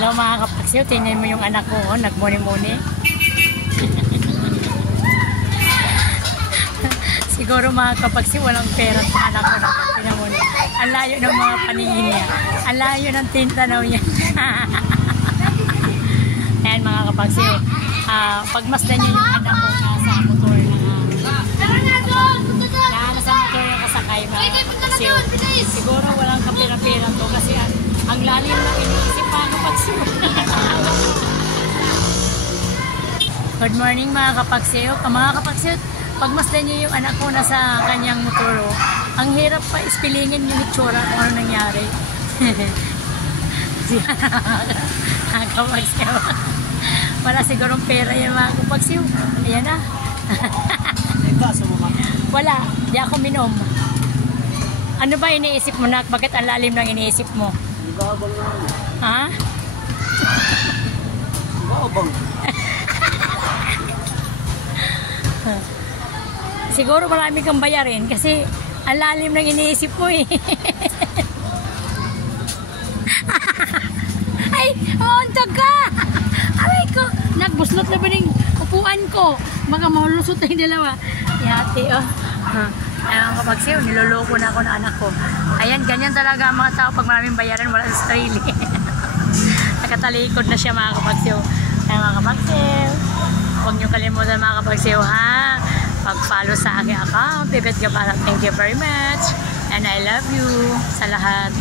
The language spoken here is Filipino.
Hello mga kapagsiw, tingnan mo yung anak ko, oh, nagmuni-muni. Siguro mga kapagsiw, walang pera sa anak ko na pinamuni. Ang layo ng mga paningin niya. Ang layo ng tintanaw niya. Ayan mga kapagsiw, pagmasdan niya yung anak ko nasa motor na nasa motor yung kasakay mga kapagsiw. Siguro walang kapira-pira to kasi ang lalim na iniisip mga kapagsiw. Good morning mga kapagsiw. Mga kapagsiw, pagmasdan niyo yung anak ko nasa kanyang motor, ang hirap pa ispilingin yung itsura kung ano nangyari. Mga kapagsiw. Wala sigurong pera yan mga kapagsiw. Ayan na. Wala, di ako minom. Ano ba iniisip mo na? Bakit ang lalim ng iniisip mo? Ha? Siguro marami kang bayarin kasi ang lalim ng iniisip mo eh. Ay, ontog ka! Aray ko, nagbuslot na ba ng upuan ko? Mga mahulusot na yung dalawa. Yati, oh. Ayan kapagsiw, niloloko na ako ng anak ko. Ayan, ganyan talaga ang mga tao pag maraming bayaran, wala sa sarili. Nakatalikod na siya mga kapagsiw. Ayan mga kapagsiw, huwag niyo kalimutan mga kapagsiw ha. Pag-follow sa aking account, Pipet Gabalang. Thank you very much. And I love you sa lahat.